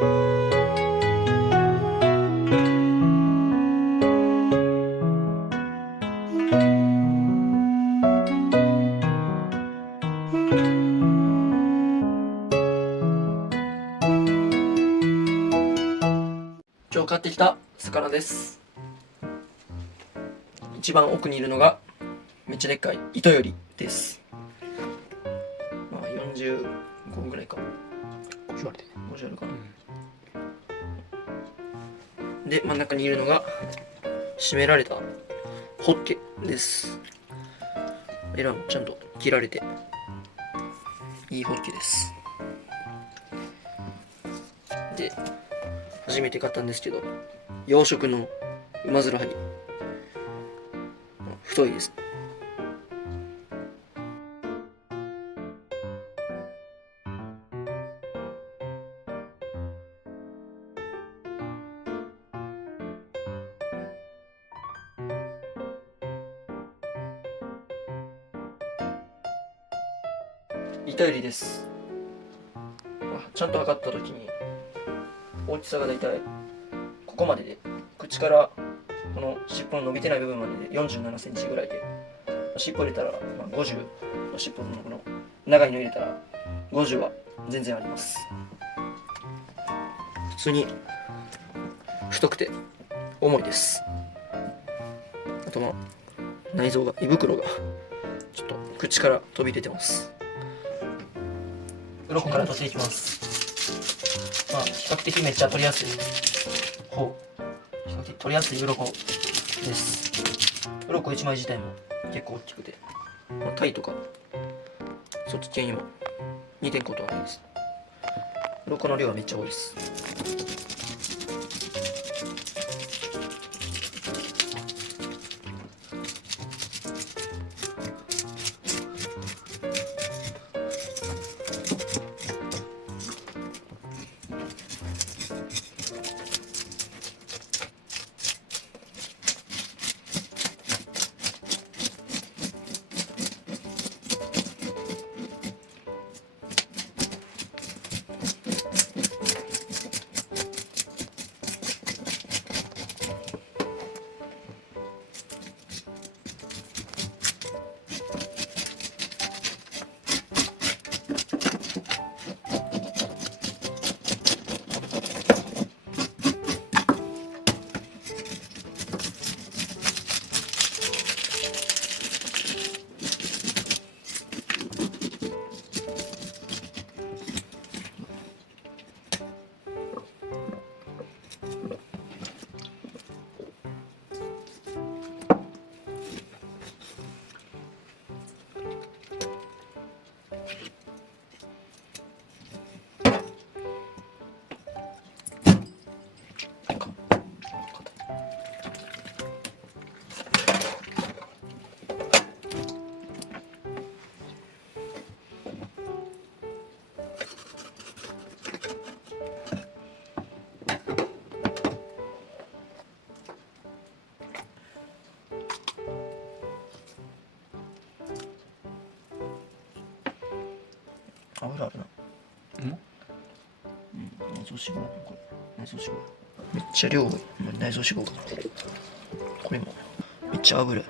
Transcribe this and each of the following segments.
今日買ってきた魚です。一番奥にいるのがめっちゃでっかい糸よりです。まあ45ぐらいか、50あるかな、で真ん中にいるのが締められたホッケです。エラもちゃんと切られていいホッケです。で初めて買ったんですけど、養殖のウマヅラハギ、太いです。糸よりです。ちゃんと測った時に大きさがだいたいここまでで、口からこの尻尾の伸びてない部分までで47センチぐらいで、尻尾入れたら50、尻尾のこの長いの入れたら50は全然あります。普通に太くて重いです。あと内臓が、胃袋がちょっと口から飛び出てます。鱗から取っていきます。比較的めっちゃ取りやすい方、比較的取りやすい鱗です。鱗1枚自体も結構大きくて、タイとかそっち系にも似てんことはないです。鱗の量はめっちゃ多いです。油あるな。内臓脂肪、これ内臓脂肪めっちゃ量多い。内臓脂肪がこれもめっちゃ油。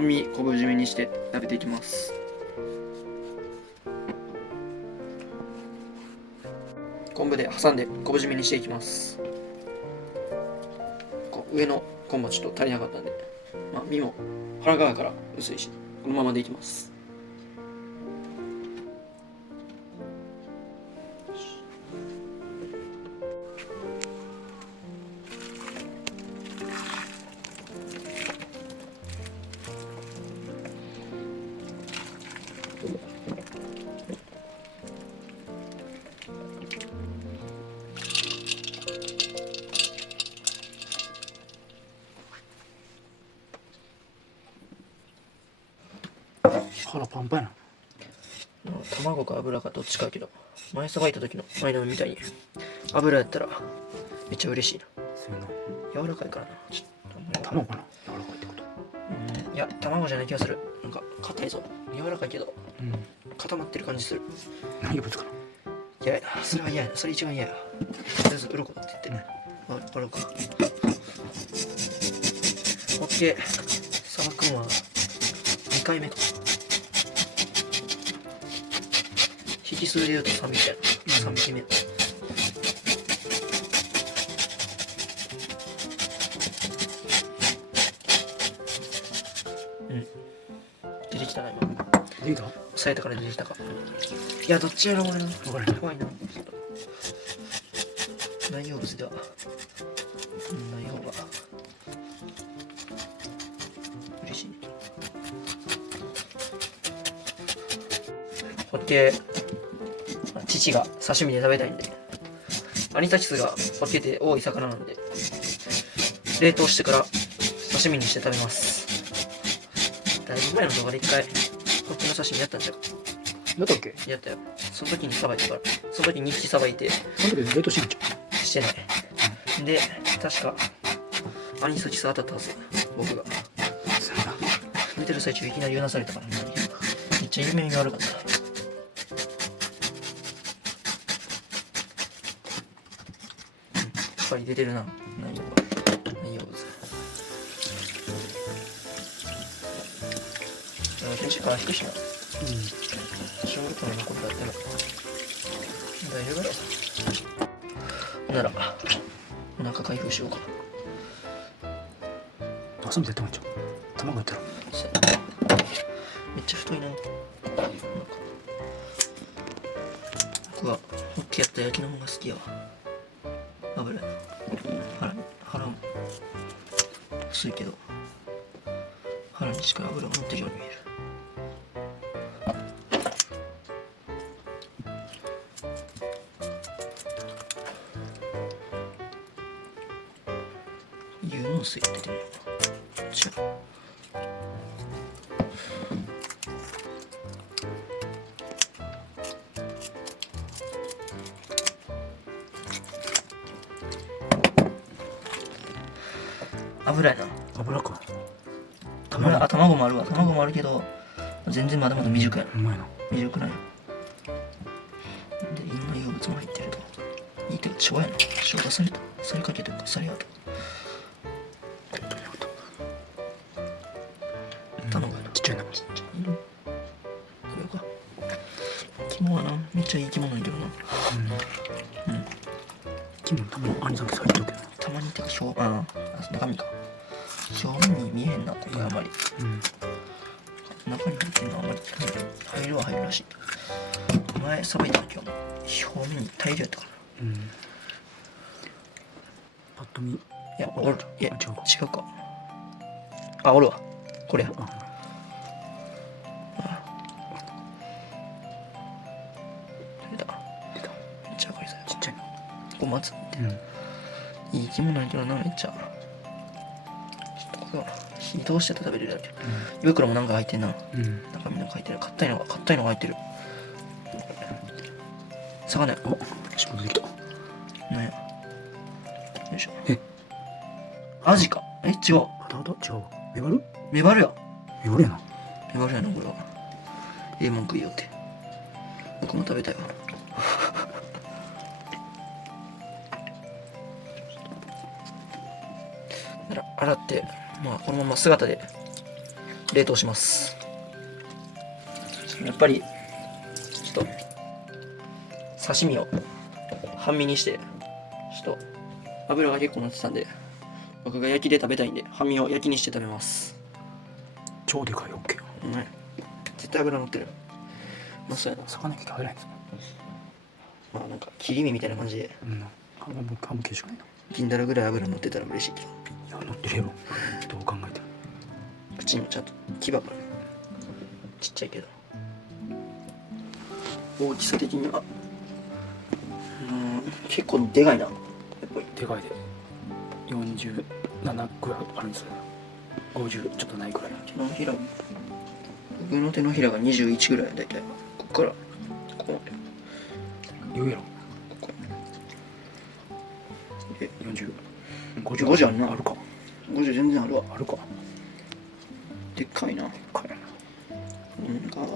半身昆布締めにして食べていきます。昆布で挟んで昆布締めにしていきます。上の昆布はちょっと足りなかったんで、身も腹側から薄いし、このままでいきます。腹パンパンやな。卵か油かどっちかやけど、前さばいた時の前のみたいに油やったらめっちゃ嬉しいな。そうやな。柔らかいからな。ちょっと卵かな、柔らかいってこと。いや、卵じゃない気がする。なんか硬いぞ。柔らかいけど固まってる感じする。何物かな。嫌やな。それは嫌やな。それ一番嫌や。とりあえず鱗って言ってね。鱗か。オッケー。さばくんは2回目か。引き数で言うと3匹やな。3匹目。出てきたな、今。出てきた？押さえたから出てきたか。いや、どっちやろ、俺な。分からへん。怖いな。内容物では。内容が。嬉しいね。オッケー。父が刺身で食べたいんで。アニサキスがホッケで多い魚なんで、冷凍してから刺身にして食べます。だいぶ前の動画で一回ホッケの刺身やったんちゃう？やったっけ？やったよ。その時にさばいたから。その時に2匹さばいて。その時冷凍してんじしてない。で、確かアニサキス当たったはず。僕が。そうやな。寝てる最中いきなりうなされたから、めっちゃ夢見が悪かった。やっぱり出てるな、内容物。天使から引くしな。小学校の残りだっての。大丈夫だろ。なら、お腹開封しようか。ハサミでやってもいいじゃん。卵やったら。めっちゃ太いな。僕はホッケやったら焼きの方が好きやわ。油やな。腹も薄いけど腹にしか油が乗ってるように見える。湯の水出てるのかな。違う。油やな。油か。卵もあるわ。卵もあるけど全然まだまだ未熟やな。うまいな。未熟なんや。で、いろんな養物も入ってると。いいけど、生姜やな。生姜されかけとかされやと。卵やな。ちっちゃいな。これか。肝はな、めっちゃいい肝なんやけどな。肝たまにアニサキス入ってるけどな。たまにてか中身か。表面に見えへんな、これあまり。中に入ってるのはあまり入るは入るらしい。前さばいた時はもう表面に大量やったからな。パッと見。いや、おる。いや、違うか。あ、おるわ。これや。出た。めっちゃ赤いさ。ちっちゃいな。ここ待つって。いい生き物やけどな、めっちゃ。ここは火通して食べれるだけ。胃袋もなんか入ってんな。中身なんか入ってる。硬いのが入ってる。魚や。お、仕事できた。なんや。よいしょ。アジか。違う。違う。メバル？メバルや。メバルやな。メバルやな、これは。文句言いよって。僕も食べたいわ。なら、洗って、このまま姿で冷凍します。やっぱりちょっと刺身を半身にして、ちょっと油が結構乗ってたんで、僕が焼きで食べたいんで半身を焼きにして食べます。超でかいオッケー。うん、絶対油乗ってる。まあそうやな。魚焼き食べないんですか。まあなんか切り身みたいな感じでうん。ハム系しかないな。銀だらぐらい油乗ってたら嬉しいけど。いや乗ってるやろ。どう考えても。口にもちゃんと牙がちっちゃいけど、大きさ的には結構でかいな。やっぱりでかいで。47ぐらいあるんですよ。50ちょっとないくらい。手のひら、僕の手のひらが21ぐらいだいたい。ここからここまで言うやろ。ここ40。50あるな。あるか。50全然あるわ。あるか。でっかいな。でっかいな。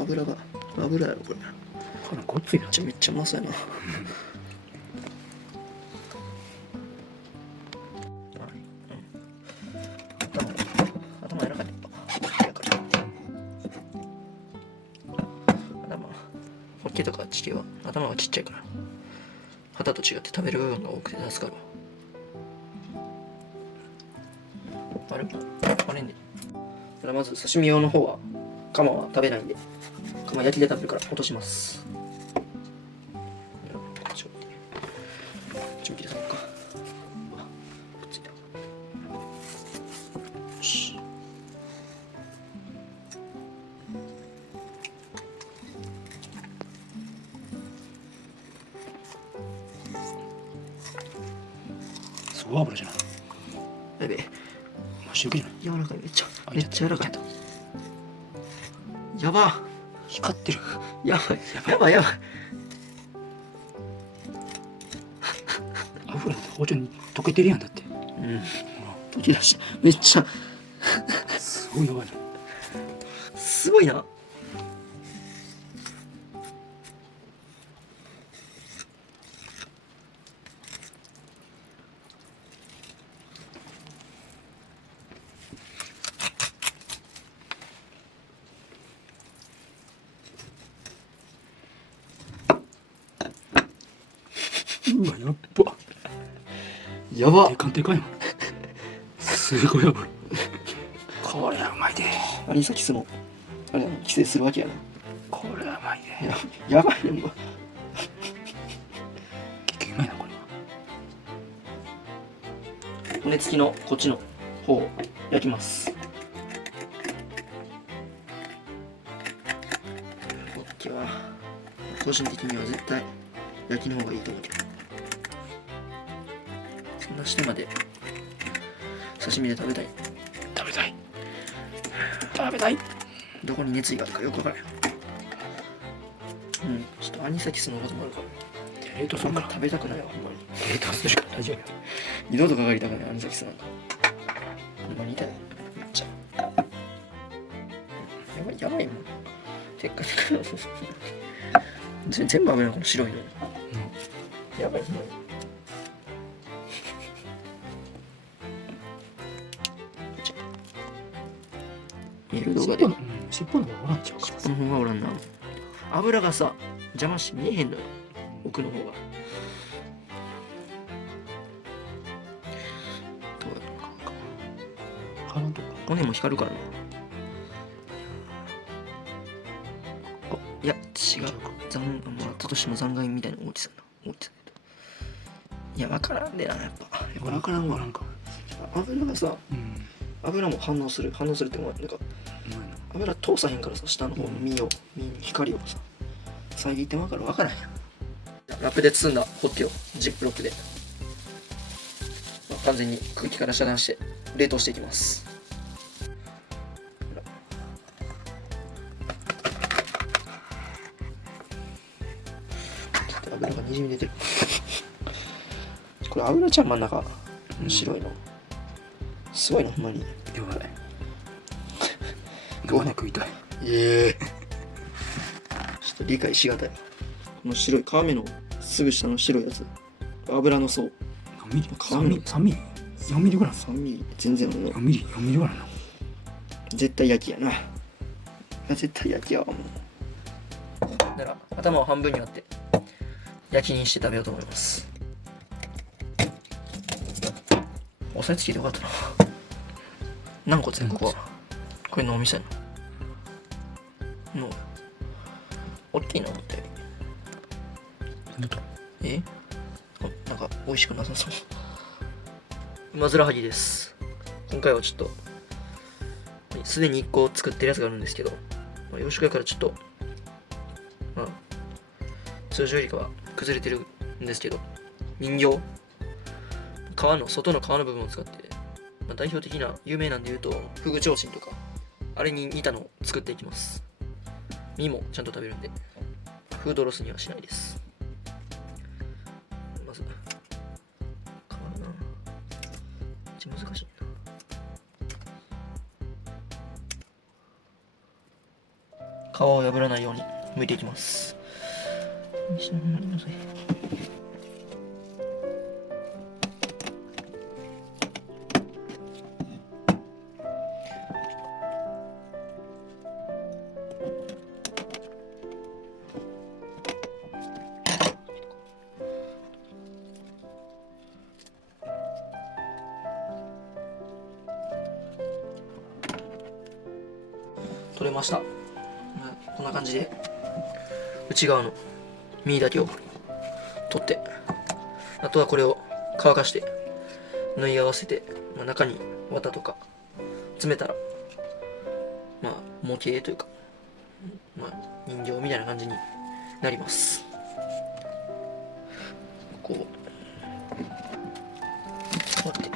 油やろこれ。これごっついな。めっちゃうまそうやな。頭やらかったやからホッケとかチリは頭がちっちゃいから旗と違って食べる部分が多くて助かるわ。あれね。まず刺身用の方はカマは食べないんで、カマ焼きで食べるから落とします。準備でそうか。くっついた。よし。すごい油じゃない。やべえ。マッシュルじゃない。柔らかい。めっちゃ柔らかい。やば。光ってる。やばい。油って包丁に溶けてるやんだって。溶け出した。めっちゃすごいやばいな。すごいな。うわ、やっば。やば。でかいな。すごい油。これはうまいで。アニサキスもあれ規制するわけやな。これはうまいで。やばいね。もう結局うまいなこれ。骨付きのこっちの方を焼きます。ホッケは個人的には絶対焼きの方がいいと思うけど、そんなしてまで刺身で食べたい。どこに熱意があるかよくわからない。ちょっとアニサキスのこともあるから冷凍するから食べたくないわ。ほんまに冷凍するから大丈夫よ。二度とかかりたくないアニサキスなんか。ほんまに痛い。めっちゃやばいもん。てっかてか全部油のこの白いの。やばい。ほんまに見える動画で尻尾の方がおらんちゃうか。この方がおらんな。油がさ邪魔して見えへんのよ、奥の方が。どうやろうか。腹のとこ。骨も光るからな。いや違う。あったとしても残骸みたいな大きさな。いや分からんでな。やっぱ分からんわ。なんか油がさ、油も反応するっていうのはなんか油通さへんからさ、下の方の身に光をさ遮って分からんやん。ラップで包んだホッケをジップロックで、完全に空気から遮断して冷凍していきます。油がにじみ出てる。これ油ちゃん真ん中白いのすごいな。ほんまにやばい。生で食いたい。ちょっと理解しがたい。この白い皮目のすぐ下の白いやつ、油の層。何ミリ？3ミリ？4ミリぐらい。3ミリ全然あるの。4ミリぐらいな。絶対焼きやな。絶対焼きやわ、もう。だから頭を半分に割って焼きにして食べようと思います。押さえつけてよかったな。何個つやここは。これ脳みそやな。の大きいな思ったより。なんか美味しくなさそう。うずらはぎです。今回はちょっとすでに1個作ってるやつがあるんですけど、洋食やからちょっと通常よりかは崩れてるんですけど、人形外の皮の部分を使って、代表的な有名なんで言うとフグ長針とかあれに似たのを作っていきます。身もちゃんと食べるんでフードロスにはしないです。まず皮な、めっちゃ難しいな。皮を破らないように剥いていきます。取れました。こんな感じで内側の身だけを取って、あとはこれを乾かして縫い合わせて、中に綿とか詰めたら模型というか、人形みたいな感じになります。こう割って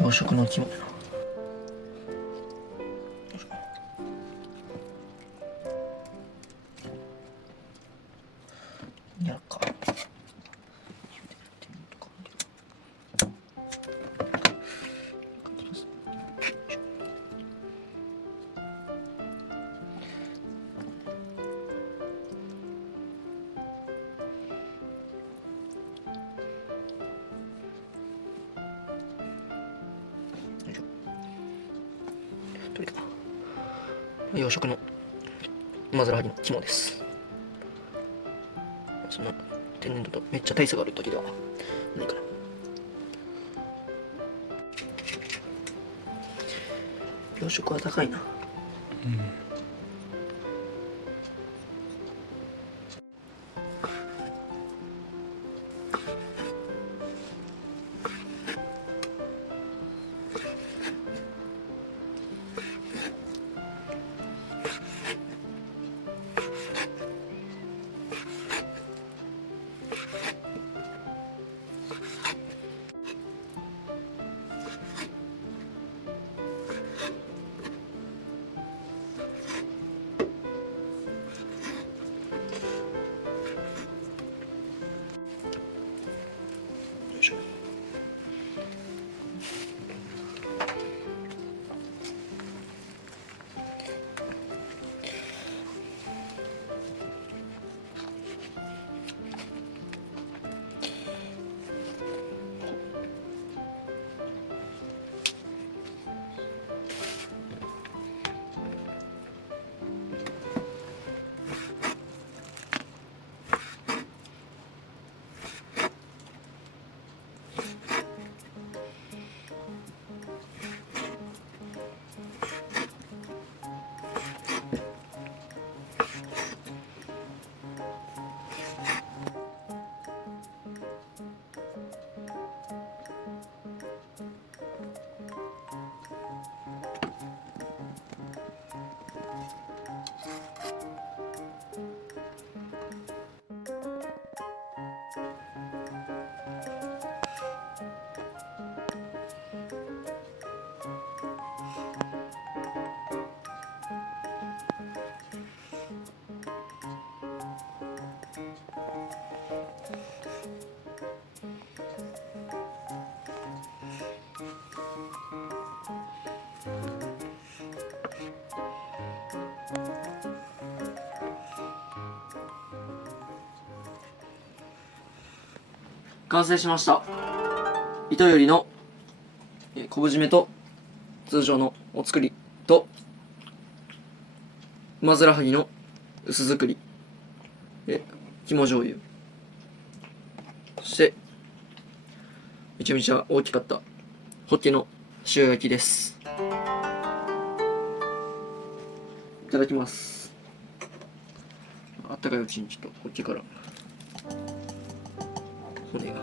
洋食の肝やな。やっか。洋食のうずらはぎの肝です。そんな天然だとめっちゃ大差がある時ではないかな。洋食は高いな。完成しました。糸よりの昆布締めと通常のお作りとうまずらはぎの薄作り肝醤油、そしてめちゃめちゃ大きかったホッケの塩焼きです。いただきます。あったかいうちにちょっとホッケから骨が。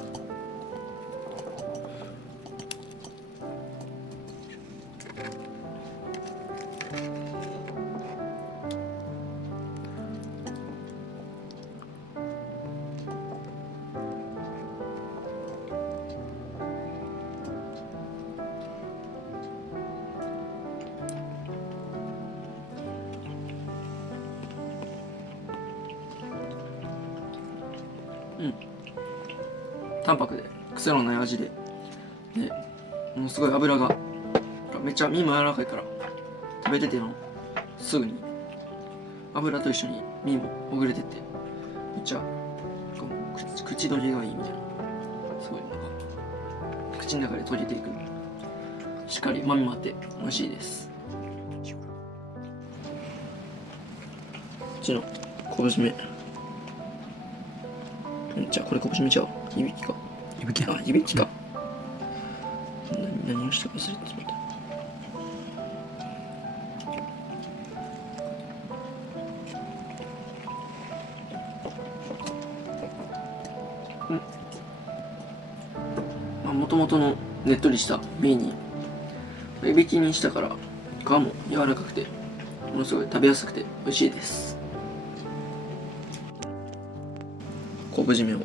淡白で癖のない味で、ものすごい油がめっちゃ身も柔らかいから食べててもすぐに油と一緒に身もほぐれてってめっちゃ口どけがいいみたいな、すごいなんか口の中で溶けていく、しっかり旨味もあって美味しいです。こっちの昆布締め、じゃあこれ昆布締めちゃう、いびきか、いびきや。いびきか、何をしたか忘れてしまった。もともとのねっとりした身にいびきにしたから皮も柔らかくてものすごい食べやすくて美味しいです。昆布締めを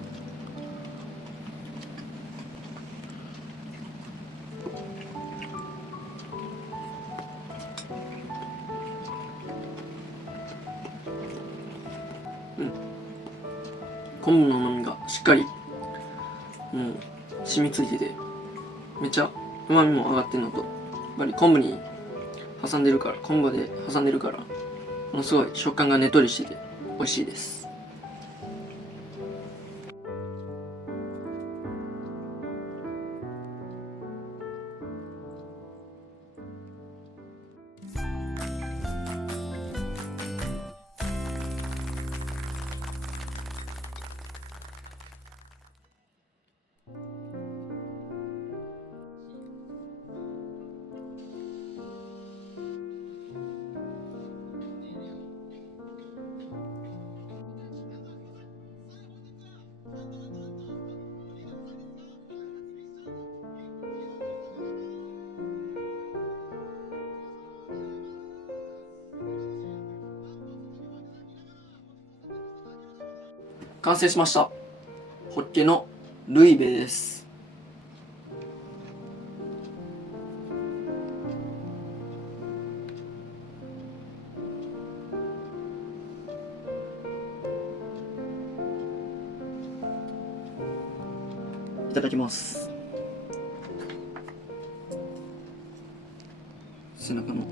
昆布の旨味がしっかりもう染みついててめっちゃ旨味も上がってるのと、やっぱり昆布で挟んでるからものすごい食感がねっとりしてて美味しいです。完成しました。ホッケのルイベです。いただきます。背中の方